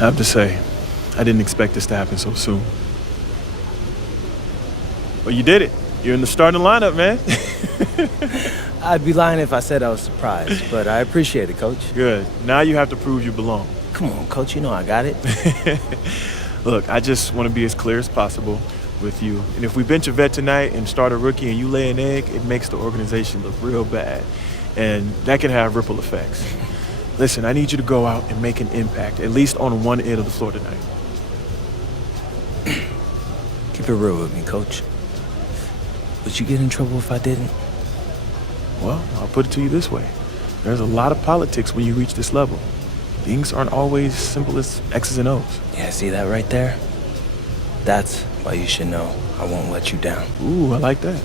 I have to say, I didn't expect this to happen so soon. But you did it. You're in the starting lineup, man. I'd be lying if I said I was surprised, but I appreciate it, Coach. Good. Now you have to prove you belong. Come on, Coach, you know I got it. Look, I just want to be as clear as possible with you. And if we bench a vet tonight and start a rookie and you lay an egg, it makes the organization look real bad. And that can have ripple effects. Listen, I need you to go out and make an impact, at least on one end of the floor tonight. Keep it real with me, Coach. Would you get in trouble if I didn't? Well, I'll put it to you this way. There's a lot of politics when you reach this level. Things aren't always simple as X's and O's. Yeah, see that right there? That's why you should know I won't let you down. Ooh, I like that.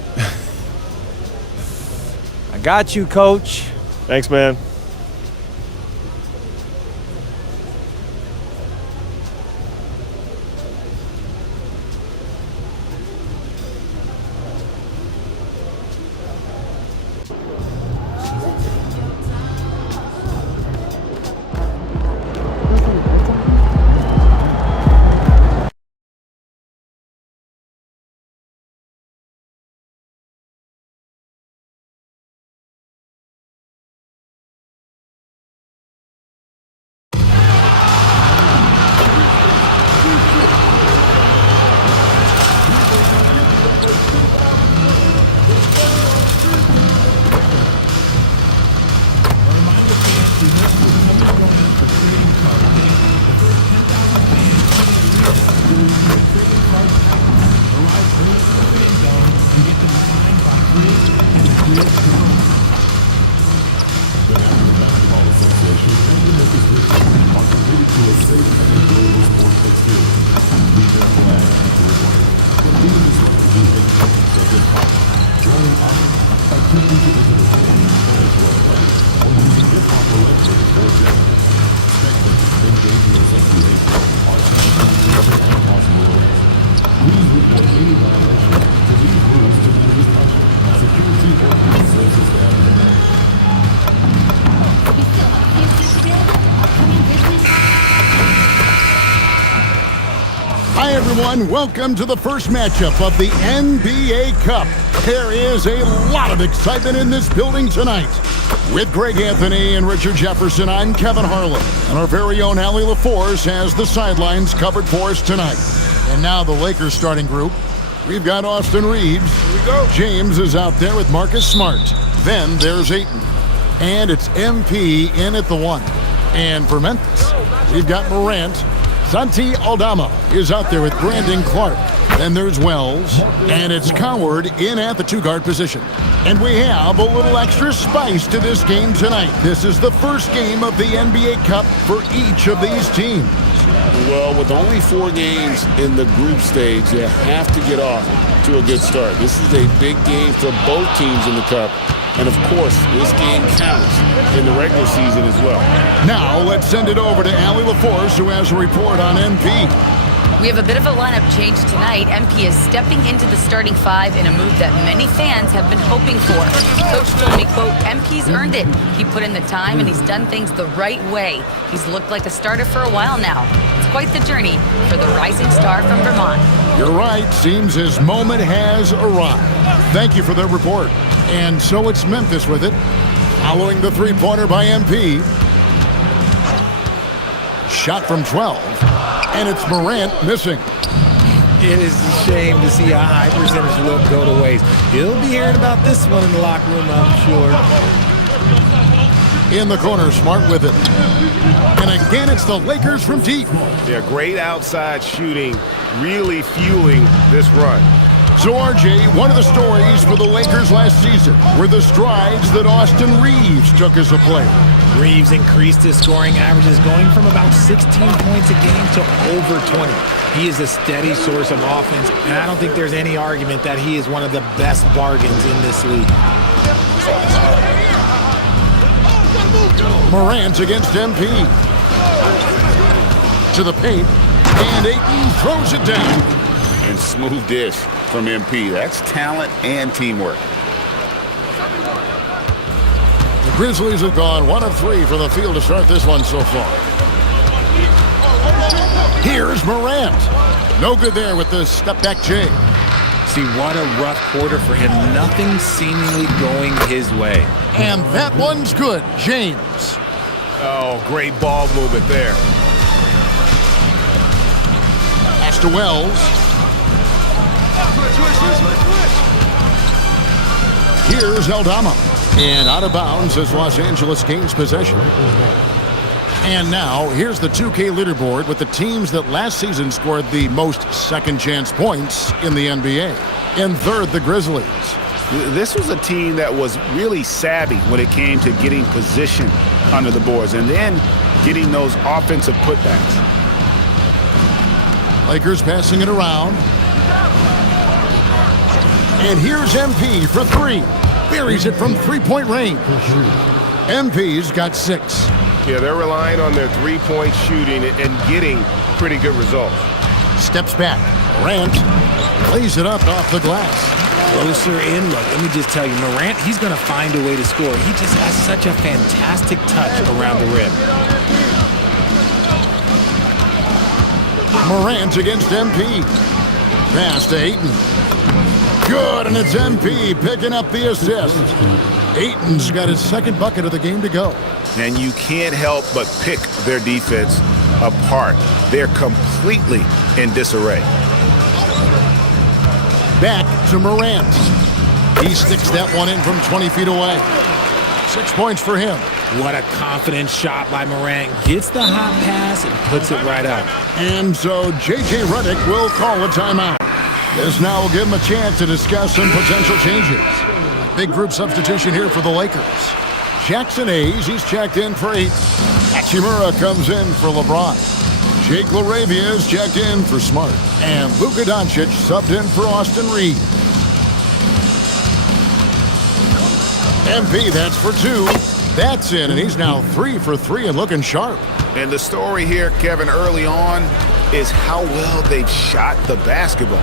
I got you, Coach. Thanks, man. Hi, everyone. Welcome to the first matchup of the NBA Cup. There is a lot of excitement in this building tonight. With Greg Anthony and Richard Jefferson, I'm Kevin Harlan. And our very own Allie LaForce has the sidelines covered for us tonight. And now the Lakers starting group. We've got Austin Reeves. Here we go. James is out there with Marcus Smart. Then there's Ayton. And it's MP in at the 1. And for Memphis, we've got Morant. Santi Aldama is out there with Brandon Clark. Then there's Wells, and it's Coward in at the 2-guard position. And we have a little extra spice to this game tonight. This is the first game of the NBA Cup for each of these teams. Well, with only 4 games in the group stage, you have to get off to a good start. This is a big game for both teams in the Cup. And, of course, this game counts in the regular season as well. Now let's send it over to Allie LaForce, who has a report on MP. We have a bit of a lineup change tonight. MP is stepping into the starting 5 in a move that many fans have been hoping for. Coach told me, quote, MP's earned it. He put in the time and he's done things the right way. He's looked like a starter for a while now. It's quite the journey for the rising star from Vermont. You're right. Seems his moment has arrived. Thank you for that report. And so it's Memphis with it, following the three-pointer by MP. Shot from 12, and it's Morant missing. It is a shame to see a high percentage look go to waste. He'll be hearing about this one in the locker room, I'm sure. In the corner, Smart with it. And again, it's the Lakers from deep. Yeah, great outside shooting, really fueling this run. So, RJ, one of the stories for the Lakers last season were the strides that Austin Reeves took as a player. Reeves increased his scoring averages, going from about 16 points a game to over 20. He is a steady source of offense, and I don't think there's any argument that he is one of the best bargains in this league. Morant against MP. To the paint, and Ayton throws it down. And smooth dish from MP. That's talent and teamwork. The Grizzlies have gone 1 of 3 from the field to start this one so far. Here's Morant. No good there with the step-back J. See, what a rough quarter for him. Nothing seemingly going his way. And that one's good. James. Oh, great ball movement there. Pass to Wells. Here's Aldama. And out of bounds as Los Angeles gains possession. And now, here's the 2K leaderboard with the teams that last season scored the most second-chance points in the NBA. In third, the Grizzlies. This was a team that was really savvy when it came to getting position under the boards and then getting those offensive putbacks. Lakers passing it around. And here's MP for three. Buries it from three-point range. MP's got 6. Yeah, they're relying on their three-point shooting and getting pretty good results. Steps back. Morant lays it up off the glass. Closer in, look, let me just tell you, Morant, he's going to find a way to score. He just has such a fantastic touch around the rim. Morant against MP. Pass to Ayton. Good, and it's MP picking up the assist. Ayton's got his second bucket of the game to go. And you can't help but pick their defense apart. They're completely in disarray. Back to Morant. He sticks that one in from 20 feet away. 6 points for him. What a confident shot by Morant. Gets the hot pass and puts it right up. And so J.J. Redick will call a timeout. This now will give him a chance to discuss some potential changes. Big group substitution here for the Lakers. Jackson Hayes, he's checked in for 8. Hachimura comes in for LeBron. Jake LaRavia is checked in for Smart. And Luka Doncic subbed in for Austin Reeves. MP, that's for 2. That's in, and he's now 3 for 3 and looking sharp. And the story here, Kevin, early on is how well they've shot the basketball.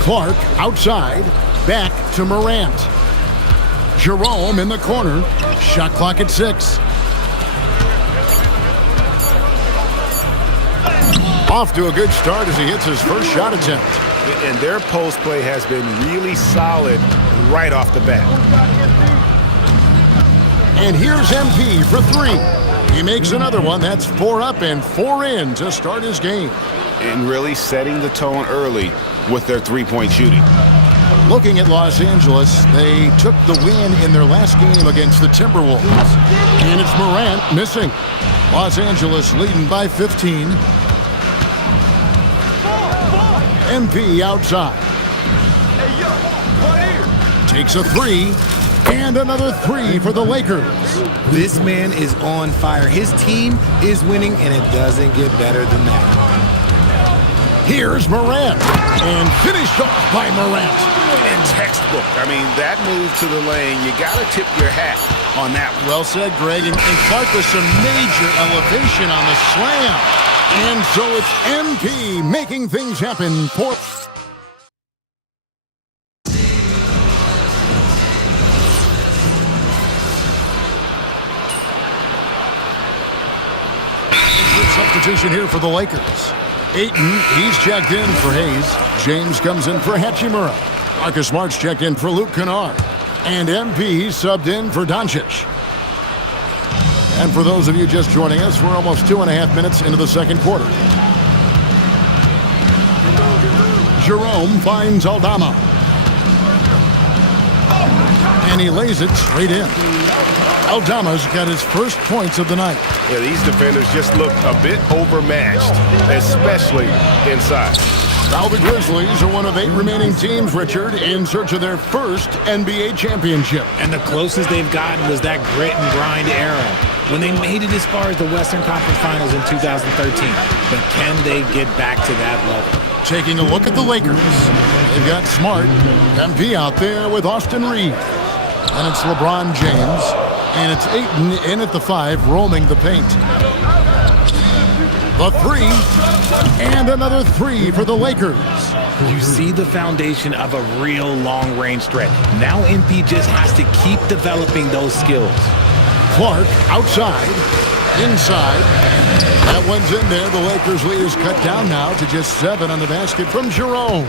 Clark outside, back to Morant. Jerome in the corner, shot clock at 6. Off to a good start as he hits his first shot attempt. And their post play has been really solid right off the bat. And here's MP for 3. He makes another one. That's 4 up and 4 in to start his game. And really setting the tone early with their three-point shooting. Looking at Los Angeles, they took the win in their last game against the Timberwolves. And it's Morant missing. Los Angeles leading by 15. MP outside. Takes a 3. And another 3 for the Lakers. This man is on fire. His team is winning, and it doesn't get better than that. Here's Morant. And finished off by Morant. And textbook. I mean, that move to the lane, you got to tip your hat on that one. Well said, Greg. And Clark with some major elevation on the slam. And so it's MP making things happen for... Substitution here for the Lakers. Ayton, he's checked in for Hayes. James comes in for Hachimura. Marcus Smart's checked in for Luke Kennard. And MP subbed in for Doncic. And for those of you just joining us, we're almost 2.5 minutes into the second quarter. Jerome finds Aldama. And he lays it straight in. Aldama's got his first points of the night. Yeah, these defenders just look a bit overmatched, especially inside. Now the Grizzlies are one of 8 remaining teams, Richard, in search of their first NBA championship. And the closest they've gotten was that grit and grind era when they made it as far as the Western Conference Finals in 2013. But can they get back to that level? Taking a look at the Lakers. They've got Smart, MP out there with Austin Reeves. And it's LeBron James. And it's Ayton in at the 5, roaming the paint. The 3, and another 3 for the Lakers. You see the foundation of a real long-range threat. Now MP just has to keep developing those skills. Clark outside. Inside. That one's in there. The Lakers lead is cut down now to just 7 on the basket from Jerome.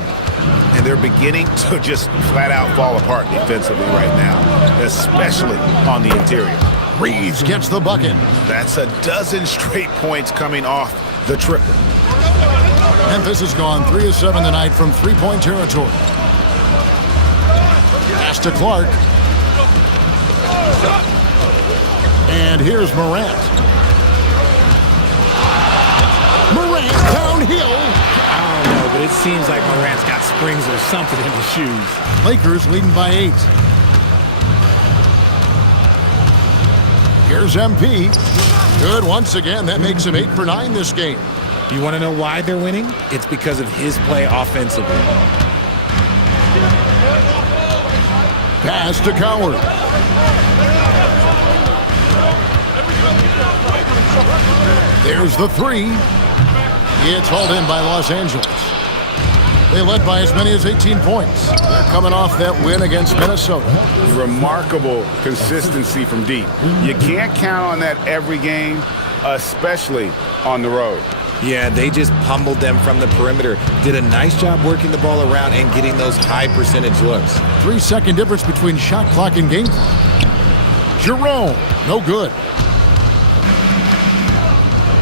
And they're beginning to just flat out fall apart defensively right now, especially on the interior. Reeves gets the bucket. That's a dozen straight points coming off the triple. Memphis has gone 3 of 7 tonight from three-point territory. Pass to Clark. And here's Morant. Morant downhill. I don't know, but it seems like Morant's got springs or something in his shoes. Lakers leading by 8. Here's MP. Good once again. That makes him 8 for 9 this game. You want to know why they're winning? It's because of his play offensively. Pass to Coward. There's the 3. It's hauled in by Los Angeles. They led by as many as 18 points. They're coming off that win against Minnesota. Remarkable consistency from deep. You can't count on that every game, especially on the road. Yeah, they just pummeled them from the perimeter. Did a nice job working the ball around and getting those high percentage looks. 3-second difference between shot clock and game clock. Jerome, no good.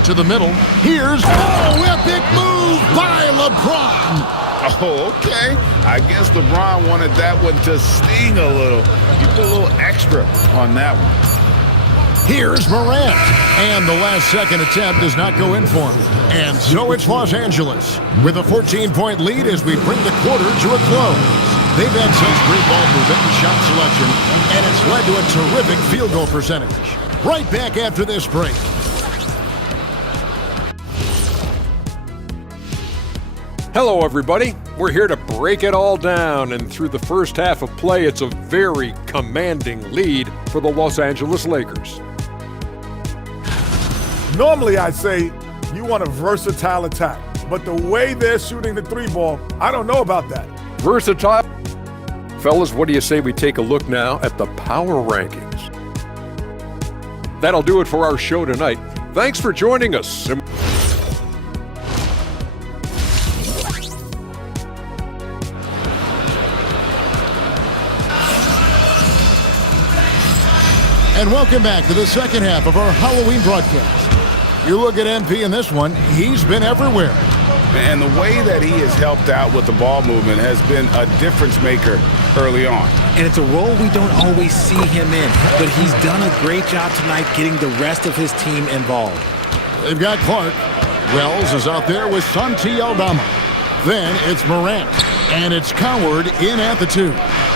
To the middle. Here's epic move by LeBron. Oh, okay. I guess LeBron wanted that one to sting a little. He put a little extra on that one. Here's Morant. And the last second attempt does not go in for him. And so it's Los Angeles with a 14-point lead as we bring the quarter to a close. They've had such great ball movement and shot selection, and it's led to a terrific field goal percentage. Right back after this break. Hello, everybody. We're here to break it all down, and through the first half of play, it's a very commanding lead for the Los Angeles Lakers. Normally, I'd say you want a versatile attack, but the way they're shooting the 3-ball, I don't know about that. Versatile? Fellas, what do you say we take a look now at the power rankings? That'll do it for our show tonight. Thanks for joining us. And welcome back to the second half of our Halloween broadcast. You look at MP in this one, he's been everywhere. And the way that he has helped out with the ball movement has been a difference maker early on. And it's a role we don't always see him in, but he's done a great job tonight getting the rest of his team involved. They've got Clark. Wells is out there with Santi Aldama. Then it's Morant. And it's Coward in at the 2.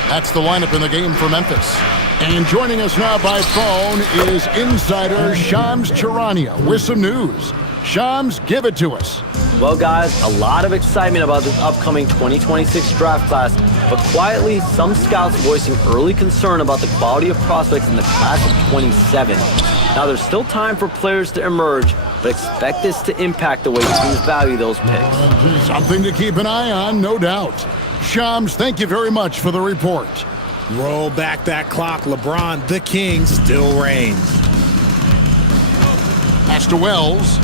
That's the lineup in the game for Memphis. And joining us now by phone is insider Shams Charania with some news. Shams, give it to us. Well, guys, a lot of excitement about this upcoming 2026 draft class, but quietly, some scouts voicing early concern about the quality of prospects in the class of 27. Now, there's still time for players to emerge, but expect this to impact the way teams value those picks. Something to keep an eye on, no doubt. Shams, thank you very much for the report. Roll back that clock. LeBron, the king, still reigns. Pass to Wells.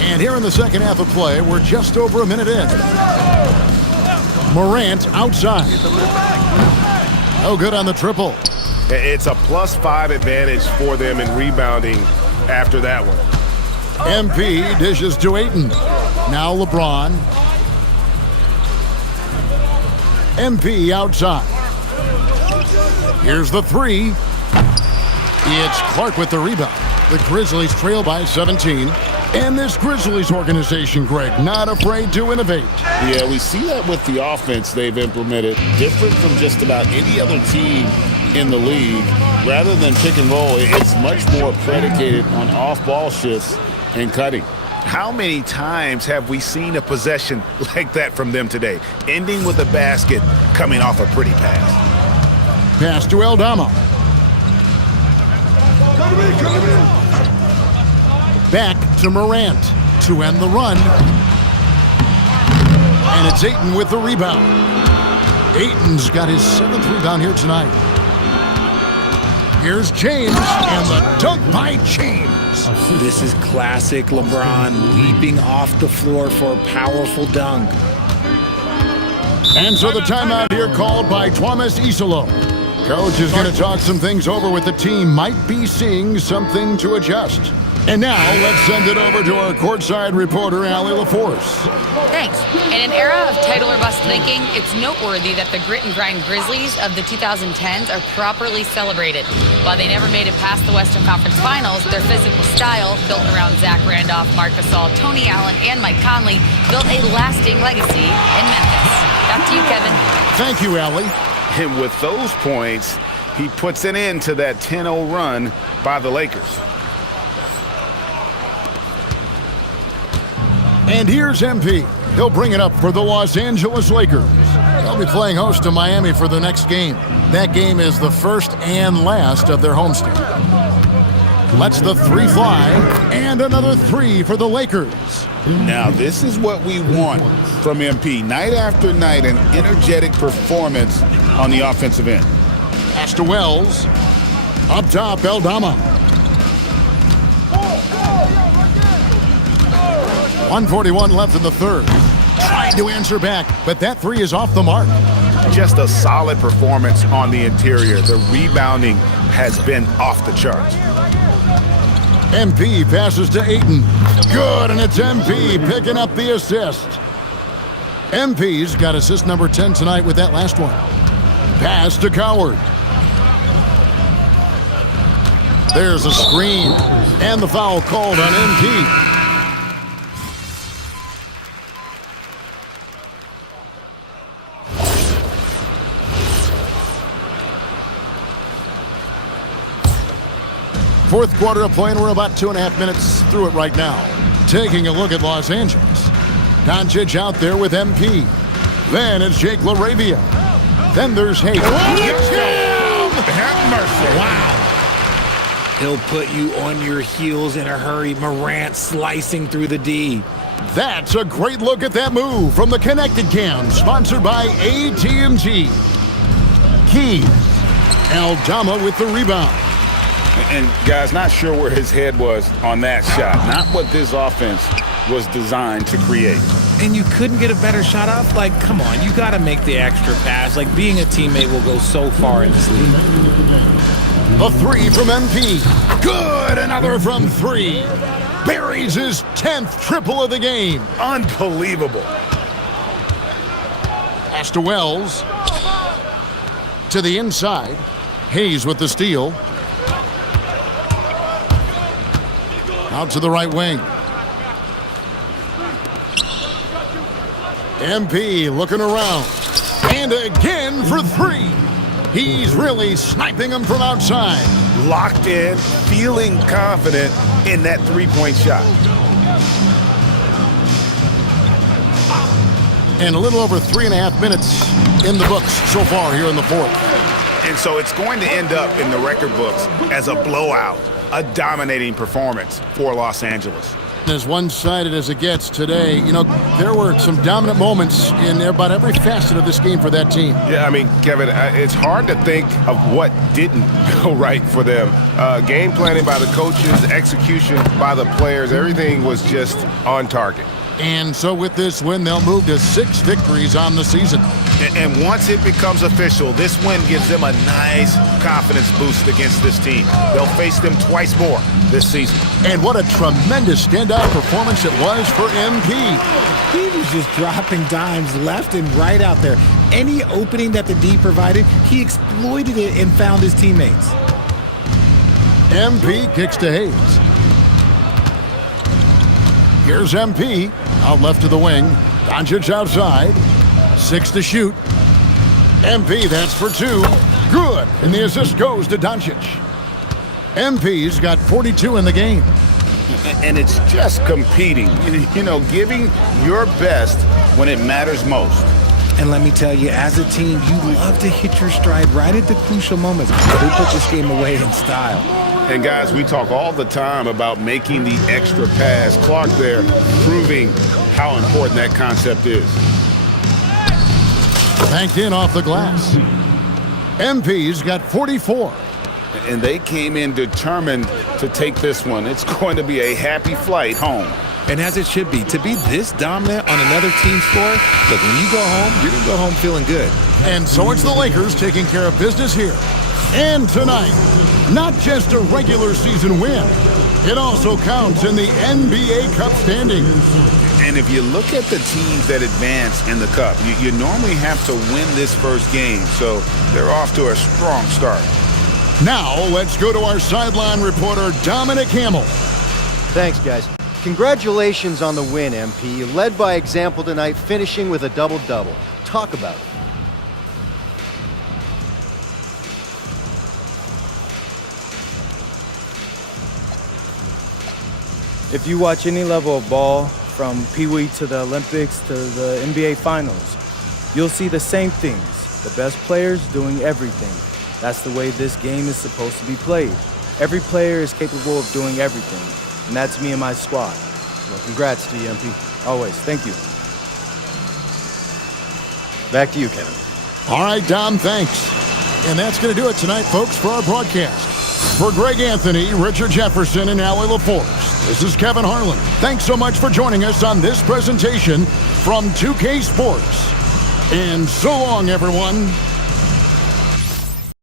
And here in the second half of play, we're just over a minute in. Morant outside. Oh, good on the triple. It's a +5 advantage for them in rebounding after that one. MP dishes to Ayton. Now LeBron. MP outside. Here's the 3. It's Clark with the rebound. The Grizzlies trail by 17. And this Grizzlies organization, Greg, not afraid to innovate. Yeah, we see that with the offense they've implemented, different from just about any other team in the league. Rather than pick and roll, it's much more predicated on off-ball shifts and cutting. How many times have we seen a possession like that from them today, ending with a basket coming off a pretty pass? Pass to Aldama. Back to Morant to end the run. And it's Ayton with the rebound. Ayton's got his 7th rebound here tonight. Here's James and the dunk by James. This is classic LeBron leaping off the floor for a powerful dunk. And so the timeout here called by Thomas Isolo. Coach is going to talk some things over with the team. Might be seeing something to adjust. And now let's send it over to our courtside reporter, Allie LaForce. Thanks. In an era of title or bust thinking, it's noteworthy that the grit and grind Grizzlies of the 2010s are properly celebrated. While they never made it past the Western Conference Finals, their physical style, built around Zach Randolph, Marc Gasol, Tony Allen, and Mike Conley, built a lasting legacy in Memphis. Back to you, Kevin. Thank you, Allie. And with those points, he puts an end to that 10-0 run by the Lakers. And here's MP. He'll bring it up for the Los Angeles Lakers. They'll be playing host to Miami for the next game. That game is the first and last of their homestand. Lets the three fly, and another three for the Lakers. Now, this is what we want from MP. Night after night, an energetic performance on the offensive end. Pass to Wells. Up top, Eldama. 1:41 left in the third. Trying to answer back, but that three is off the mark. Just a solid performance on the interior. The rebounding has been off the charts. MP passes to Ayton. Good, and it's MP picking up the assist. MP's got assist number 10 tonight with that last one. Pass to Coward. There's a screen, and the foul called on MP. Fourth quarter of play, and we're about 2.5 minutes through it right now. Taking a look at Los Angeles. Doncic out there with MP. Then it's Jake LaRavia. Then there's Hayes. Have mercy. Wow. He'll put you on your heels in a hurry. Morant slicing through the D. That's a great look at that move from the Connected Cam, sponsored by AT&T. Key. Eldama with the rebound. And guys, not sure where his head was on that shot. Not what this offense was designed to create. And you couldn't get a better shot up? Like, come on, you got to make the extra pass. Like, being a teammate will go so far in this league. A three from MP. Good, another from three. Buries his 10th triple of the game. Unbelievable. Pass to Wells. To the inside. Hayes with the steal. Out to the right wing. MP looking around. And again for three. He's really sniping them from outside. Locked in, feeling confident in that three-point shot. And a little over 3.5 minutes in the books so far here in the fourth. And so it's going to end up in the record books as a blowout, a dominating performance for Los Angeles. As one-sided as it gets today, you know, there were some dominant moments in about every facet of this game for that team. Yeah, I mean, Kevin, it's hard to think of what didn't go right for them. Game planning by the coaches, execution by the players, everything was just on target. And so with this win, they'll move to 6 victories on the season. And once it becomes official, this win gives them a nice confidence boost against this team. They'll face them twice more this season. And what a tremendous standout performance it was for MP. He was just dropping dimes left and right out there. Any opening that the D provided, he exploited it and found his teammates. MP kicks to Hayes. Here's MP, out left to the wing. Doncic outside. 6 to shoot. MP, that's for 2. Good, and the assist goes to Doncic. MP's got 42 in the game. And it's just competing, you know, giving your best when it matters most. And let me tell you, as a team, you love to hit your stride right at the crucial moments. They put this game away in style. And guys, we talk all the time about making the extra pass. Clark there proving how important that concept is. Banked in off the glass. MP's got 44. and they came in determined to take this one. It's going to be a happy flight home. And as it should be, to be this dominant on another team's floor, look, when you go home, you're going to go home feeling good. And so it's the Lakers taking care of business here. And tonight, not just a regular season win, it also counts in the NBA Cup standings. And if you look at the teams that advance in the Cup, you normally have to win this first game, so they're off to a strong start. Now, let's go to our sideline reporter, Dominic Hamill. Thanks, guys. Congratulations on the win, MP. You led by example tonight, finishing with a double-double. Talk about it. If you watch any level of ball, from Pee Wee to the Olympics to the NBA Finals, you'll see the same things. The best players doing everything. That's the way this game is supposed to be played. Every player is capable of doing everything, and that's me and my squad. Well, congrats to you, MP. Always. Thank you. Back to you, Kevin. All right, Dom, thanks. And that's going to do it tonight, folks, for our broadcast. For Greg Anthony, Richard Jefferson, and Allie LaForce, this is Kevin Harlan. Thanks so much for joining us on this presentation from 2K Sports. And so long, everyone.